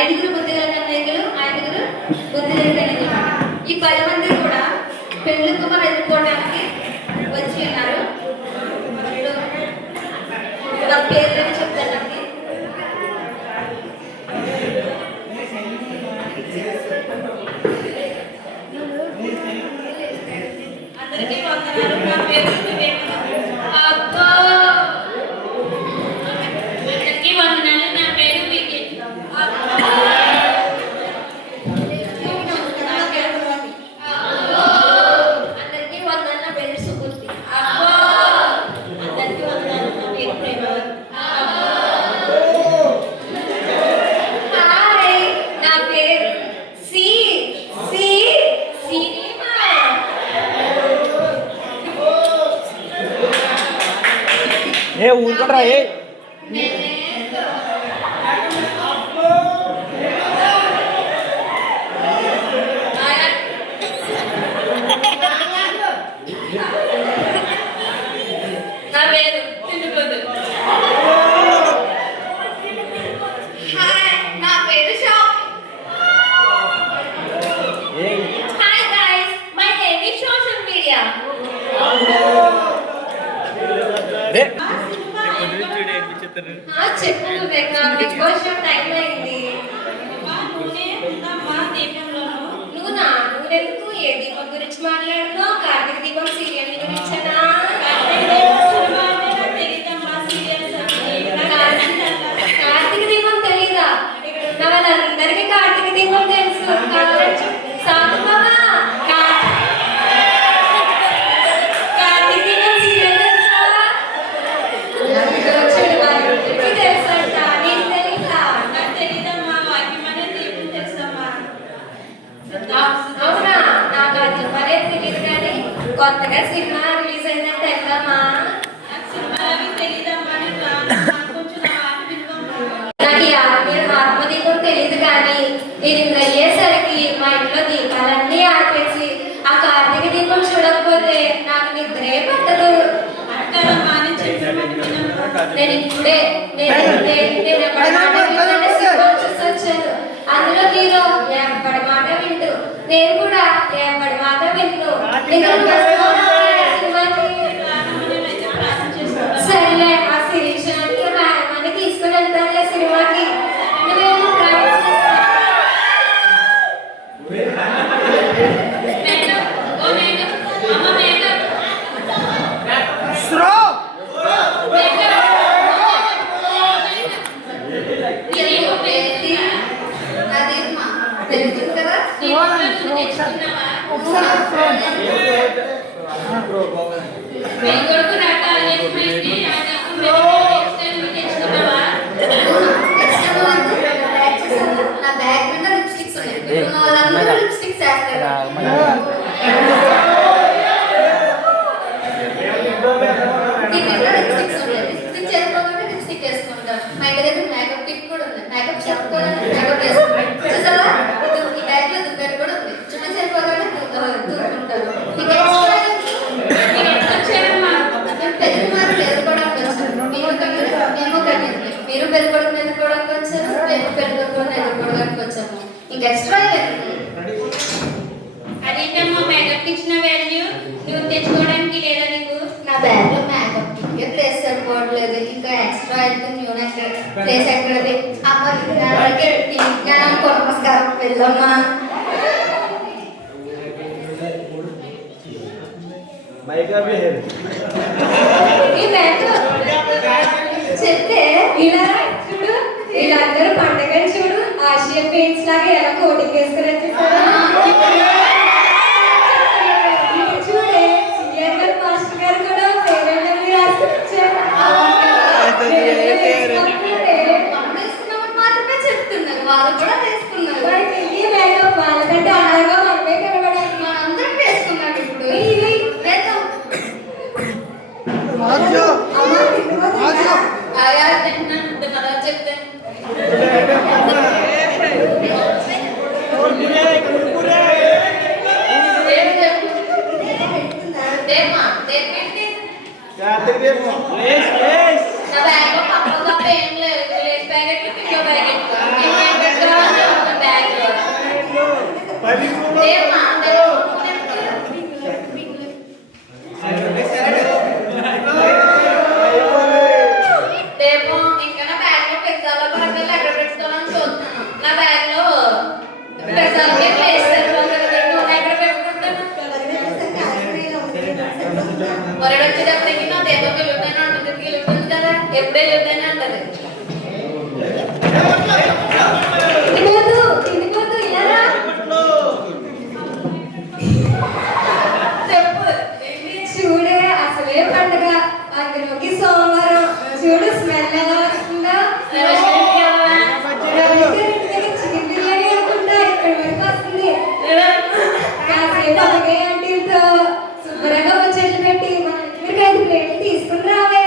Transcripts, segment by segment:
ఐదుగురు బుద్ధిగల కన్యకలు, ఐదుగురు బుద్ధిలేని కన్యకలు. ఈ 10 మంది కూడా పెళ్లి కుమారు ఎదుర్కోవడానికి వచ్చి ఉన్నారు. వాళ్ళ పేర్లని చెప్తానండి. అందరికీ వందనాలు. నా పేరు అబ్బా. అందరికీ వందనాలు. నా పేరు విజయ్. అందరికీ వందనాలు. నా పేరు సుబుద్ధి. అందరికీ వందనాలు. నా పేరు ప్రేమ. హాయ్, నా పేరు సినిమా. ఏ ఊరుకుంటారా ఏ నా పేరు తిరుపతి. హాయ్, నా పేరు shop. Hi guys, my name is social media. చెప్పు వివేక్, నా బిగ్ బాస్ షో టైం అయింది. నువ్వు ఎందుకు ఏ దీపం గురించి మాట్లాడుతున్నావు? కార్తీక దీపం సీరియల్ గురించేనా? కార్తీక దీపం తెలీదా? నా వాళ్ళందరికీ కార్తీక దీపం తెలుసు. సాధు బాబా, కార్తీక దీపం సీరియల్ అవునా? నాకు అది మరే తెలియదు కానీ కొత్తగా సినిమా రిలీజ్ అయిందంటే వెళ్దామా? నాకు ఈ ఆత్మదీపం తెలియదు కానీ ఇది అయ్యేసరికి మా ఇంట్లో దీపాలన్నీ ఆపేసి ఆ కార్తీక దీపం చూడకపోతే నాకు నిద్రే పట్టదు. నేను ఇప్పుడే వచ్చాను. అందులో హీరో ఎప్పటి మాట వింటూ, నేను కూడా ఎప్పటి మాట వింటూ సరేలే, ఆ శిరీష్ అని తీసుకుని వెళ్తానులే సినిమాకి. మా ఇంటి దగ్గర మేకప్ కిట్ కూడా ఉంది. మేకప్ చెప్పుకోవాలంటే మేకప్ వేసుకుంటారు. ఈ బ్యాగ్ లో దుబ్బేరు కూడా ఉంది. చుట్టూ చెప్పుకోవాలంటే దూరుకుంటారు. పెద్దమారు ఎదుర్కోవడానికి వచ్చారు. మీరు పెరుగుకోవడానికి వచ్చారు. మేము పెరుగుకోవడం ఎదుర్కోవడానికి వచ్చాము. ఇంకా ఎక్స్ట్రా అదేంటమ్మా మేకప్ ఇచ్చిన వాల్యూ నువ్వు తెచ్చుకోవడానికి లేదా నీకు? నా బ్యాగ్ లో మేకప్ ప్లేస్ సరిపోవట్లేదు. ఇంకా ఎక్స్ట్రా అయితే న్యూ ప్లేస్ ఎక్కడది? అమ్మ నమస్కారం వెళ్ళమ్మా. చెప్తే ఇలా చూడు, వీళ్ళందరూ పండగ చూడు ఆసియన్ పెయింట్స్ లాగా ఎలా కోటింగ్ వేసుకుని వచ్చేసారు. చూడే సిఎంఎల్ మాస్టర్ గారు కూడా పేరెంట్ రాసుకొచ్చారు. మాత్రమే చెప్తున్నారు, వాళ్ళు కూడా వేసుకున్నారు. వాళ్ళకంటే అలాగా మనమే కనబడాలి. మనందరం వేసుకున్నాం. ఇప్పుడు చెప్తే నా బ్యాగ్ లో పక్కన తప్ప ఏం లేదు. ప్యాకెట్ ఎప్పుడే చూద్దానే అంటది చూడే అసలే పండుగ అందులోకి సోమవారం చూడు స్మెల్ ఎలా వస్తుందో చికెన్ బిర్యానీ అనుకుంటా ఇక్కడ వరకు వస్తుంది కాసేపు అలాగే ఆంటీలతో శుభ్రంగా ముచ్చట్లు పెట్టి మన ఇంటికి 5 ప్లేట్లు తీసుకుని రావే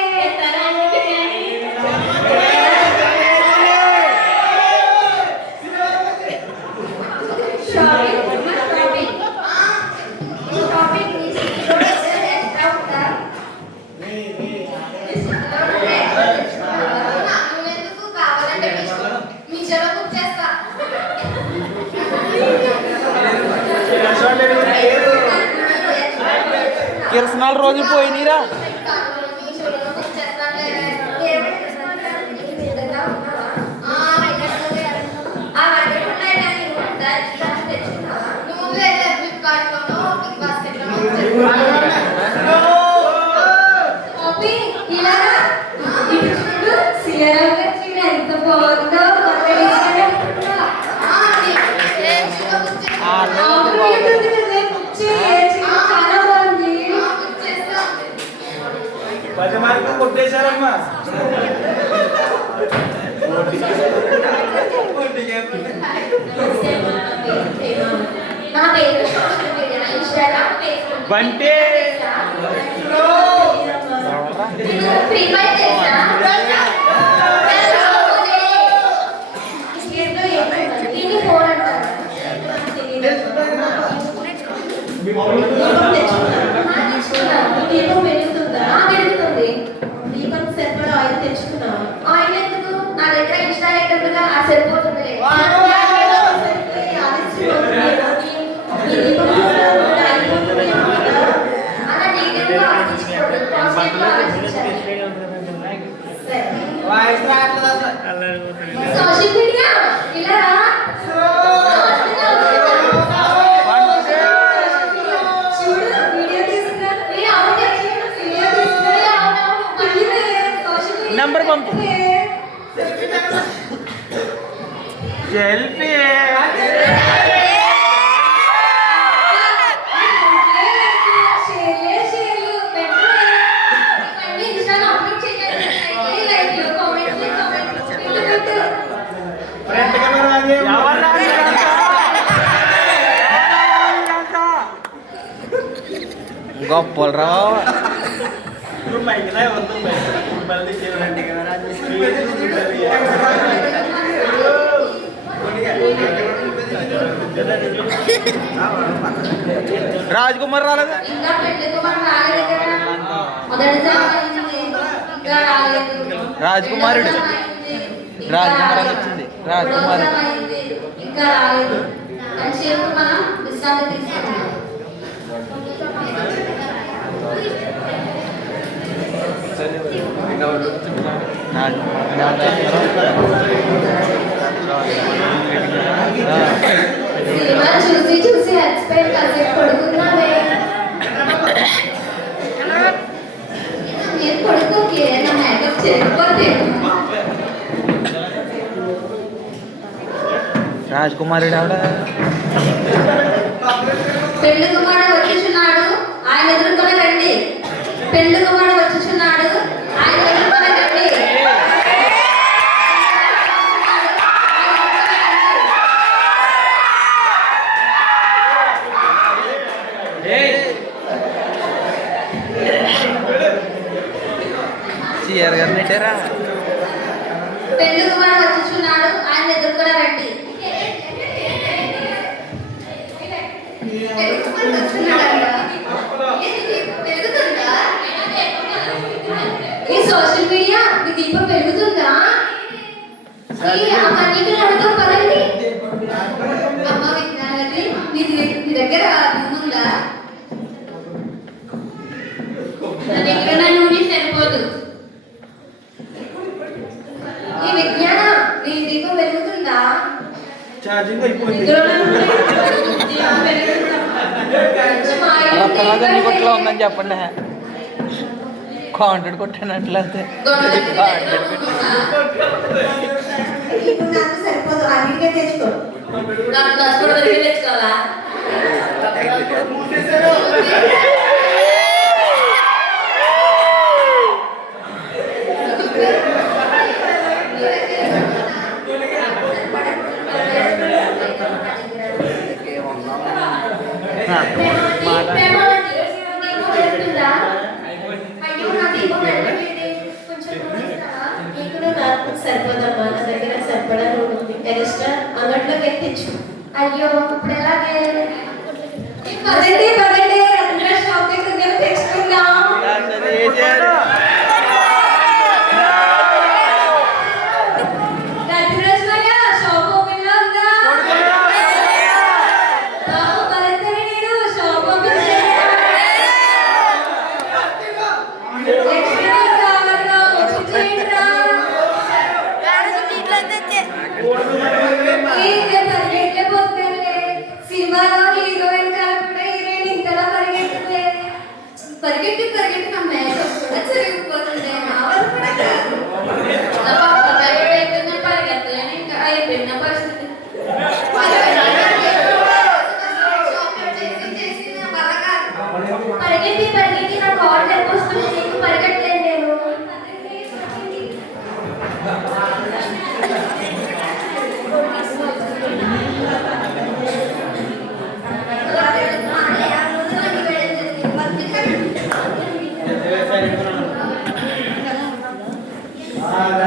కిరసనాలు రోజులు పోయినీరా ఎంత బాగుందో చాలా బాగుంది కొట్టేశారమ్మా నా పేరు ఇన్స్టాగ్రామ్ బంటే ఫ్రీ ఫైర్ తెలుసా ఇది ఫోన్ అంటారు దీపం వెలుగుతుందా వెలుగుతుంది దీపం సరిపడా ఆయిల్ తెచ్చుకున్నా ఆయిల్ ఎందుకు నా దగ్గర ఇన్స్టాలేటర్ గా ఆ సరిపోతుంది అలా డీటెయిల్ సోషల్ మీడియా ఇలా నంబర్ పంపు సెల్ఫీ గొప్పలు రావు రాజ్ కుమార్ రాలేదు రాజకుమారుడు రాజకుమార్ అని వచ్చింది రాజకుమారుడు ఇంకా రాలేదు అంతసేపు మనం విశ్రాంతి తీసుకుంటాం సినిమా చూసి చూసి ఎక్స్పెక్ట్ కాసేపు పడుకున్నావే నేను పడుకోకే నా మేకప్ చేయకపోతే రాజకుమారుడు ఆవిడ పెళ్లి కుమారుడు వచ్చేస్తున్నాడు ఆయన ఎదుర్కొని రండి పెళ్లి కుమారుడు వచ్చేస్తున్నాడు ఆయన ఎదుర్కొని రండి సిఆర్ గారు నెట్టారా పెళ్లి కుమారుడు వచ్చేస్తున్నాడు ఆయన ఎదుర్కొని రండి ఈ సోషల్ మీడియా మీ దీపం పెరుగుతుందా ఆ కన్యకను అడుగుతాం పదండి. అమ్మ విజ్ఞానకి నీ దగ్గర ఉందా? నా దగ్గర నా నూనె సరిపోదు. ఈ విజ్ఞానం నీ దీపం వెలుగుతుందా? ఛార్జింగ్ అయిపోయింది. ఇందులో నా నూనె దీపం వెలుగుతుందా? కొంచెం ఆయిల్ తర్వాత దీపం నీ కొట్లో వెలుగు. ఉందని చెప్పండి. కాంటాక్ట్ కొట్టానట్లయితే ఇప్పుడు నాకు సరిపోదు, అన్నిటికే తెచ్చుకో. నాకు దశకుడు వరకు తెచ్చుకోవాలా? ప్రేమ దీపం వెలుగుతుందా? అయ్యో నా దీపం వెలగలేదే. కొంచెం నూనె ఇస్తావా? నీకు నాకు సరిపోదమ్మా, నా దగ్గర సరిపడా నూనె ఉంది. ఎక్స్ట్రా అంగట్లోకి తెచ్చు. అయ్యో ఇప్పుడు ఎలాగే? పదండి పదండి, రత్న షాపింగ్ దగ్గర తెచ్చుకుందాం. రత్నరాజ్ భయ్య, షాప్ ఓపెన్ లో ఉందా? బాబు పదండి, నేను షాప్ ఓపెన్ చేస్తా. ఎక్స్ట్రా కావాలన్నా వచ్చి చేయండిరా. ఇంకా పరిగెట్లే పోతుందిలే. సినిమాలో హీరోయిన్ కాకుండా హీరోయిన్ ఇంతలా పరిగెట్టులే. పరిగెట్టి పరిగెట్టి నా మేకప్ కూడా జరిగిపోతుంది. నా వల్ల కూడా కాదు. నా పాప అయిపోయింది, పరిగెత్తలేని ఇంకా అయిపోయింది నా పరిస్థితి. పరిగెత్తి పరిగెత్తి నా కాల్ నొప్పొస్తుంది. నీకు పరిగెట్టలేను నేను.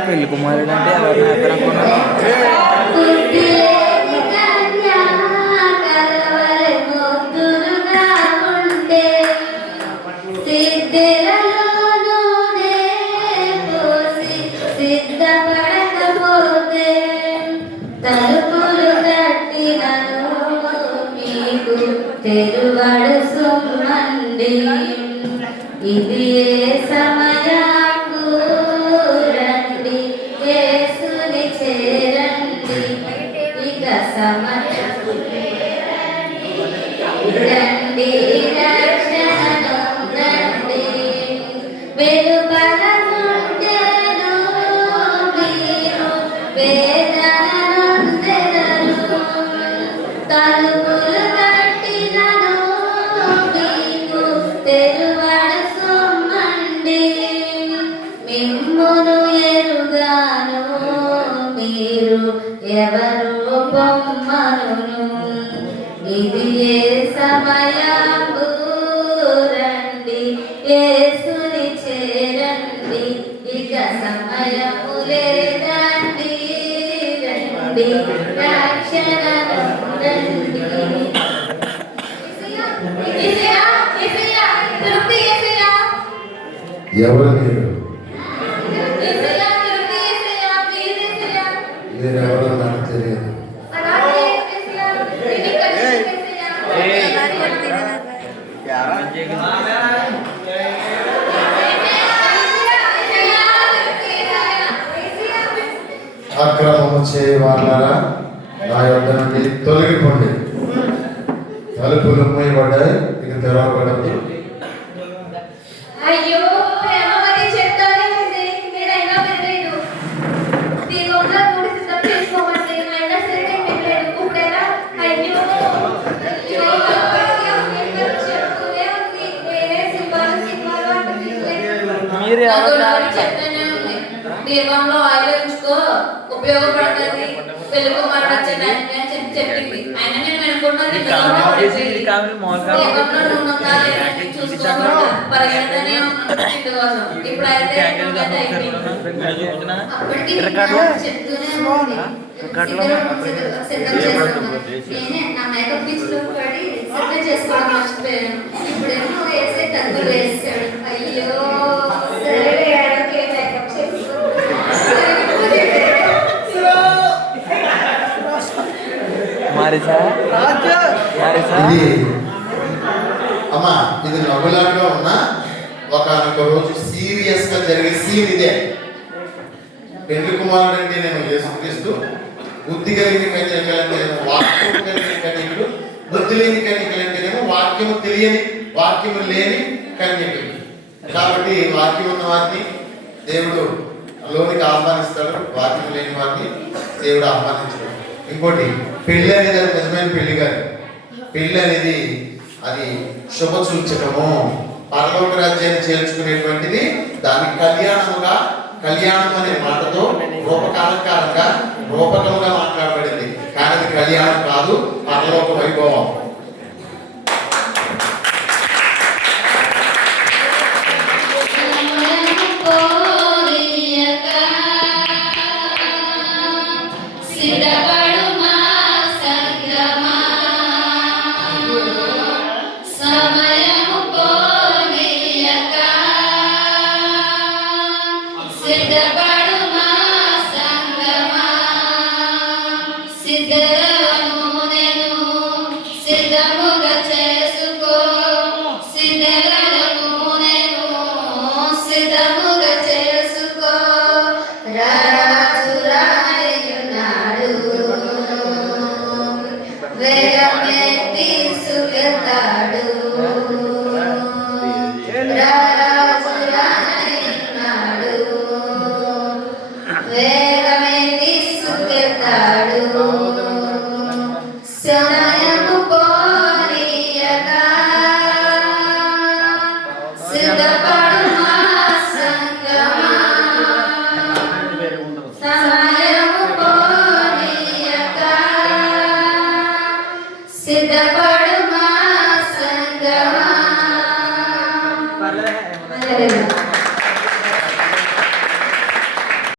పెళ్లి కుమారుడు అంటే ఎవరిని ఎక్కడనుకున్నాను. బుద్ధిలేని కన్యా కలవలె ముద్దులుగా ఉంటే, సిద్ధెలలోనే పోసి సిద్ధపడకపోతే, తలుపులు తట్టినను మీకు తెరువడు సుమ్మండి. ఇది ఏ సమయాకు రండి, యేసుని చేరండి. ఇక సమయము రండి, రక్షణను రండి. వెలుపలనుండెను మీరు వేదననొందెదరు. తలుపులు తట్టినను మీకు తెరువడు సుమ్మండి. మిమ్మును ఎరుగాను, మీరు ఎవరు పొమ్మనును. ఇది ఏ సమయము రండి, యేసుని చేరండి. ఇక సమయము లేదండి, రండి రక్షణను రండి. యేసయ్యా, యేసయ్యా, తిరుపతి యేసయ్యా. ఎవరు మీరు? యేసయ్యా, తిరుపతి యేసయ్యా, ప్లీజ్ యేసయ్యా. మీరెవరో నాకు తెలియదు. అలాగే యేసయ్యా, నిన్ను కలిసి యేసయ్యా. అక్రమము చేయవాళ్ళరా, నా యొద్ద నుండి తొలగిపోండి. తలుపులు మూయబడ్డాయి, ఇక తెరవబడదు. అయ్యో, ప్రేమవతి చెప్తానే ఉంది. మీరైనా వినలేదు. దీపంలో నూనె సిద్ధం చేసుకోమంటే అయినా సరే నేను వినలేదు. ఇప్పుడెలా? అయ్యో, అయ్యో, చెప్తూనే ఉంది. నేనే సినిమాలు అంటుంది. మీరు నా ఎవరు గురించి చెప్తానే ఉంది. దీపంలో ఆయిల్ ఉంచుకో, ఉపయోగపడుతుంది. పెళ్లి కుమారుడు వచ్చే టైంకి అని చెప్పింది. అయినా నేను అనుకున్నాను దీపంలో నూనె ఉందా లేదని చూసుకోకుండా పరిగెత్తనే ఉన్నాను ఇంటి కోసం. ఇప్పుడైతే నూనె అయిపోయింది. అప్పటికి చెప్తూనే ఉంది. సిద్ధం చేసుకోమని. నేనే నా మేకప్ పిచ్చిలో పడి సిద్ధం చేసుకోవడం మర్చిపోయాను. ఇప్పుడేమో వేసే తగ్గులు వేసాడు. అయ్యో, సరే, మేకప్ చేసుకో. సరే మారిసా మారిసా ఇది అమ్మా ఇది నవ్వులాగా ఉన్న ఒక రోజు సీరియస్ గా జరిగే సీన్ ఇదే. పెళ్లి కుమారుడు అంటే నేను యేసుక్రీస్తు, బుద్ధి కలిగిన కన్యకలంటే వాక్యం కలిగిన కన్యకుడు, బుద్ధి లేని కన్యకలంటేనేమో వాక్యము లేని కన్యకుడు. కాబట్టి వాక్యం ఉన్న వారిని దేవుడు లోనికి ఆహ్వానిస్తాడు, వాక్యం లేని వారిని దేవుడు ఆహ్వానించడు. ఇంకోటి, పెళ్లి అనేది అది నిజమైన పెళ్లి కాదు. పెళ్లి అనేది అది శుభ సూచకము, పరలోక రాజ్యాన్ని చేర్చుకునేటువంటిది. దాని కళ్యాణం అనే మాటతో రూపకముగా మాట్లాడబడింది. కానీ అది కళ్యాణం కాదు, పరలోక వైభవం. సిద్ధపడు మా సంగమా.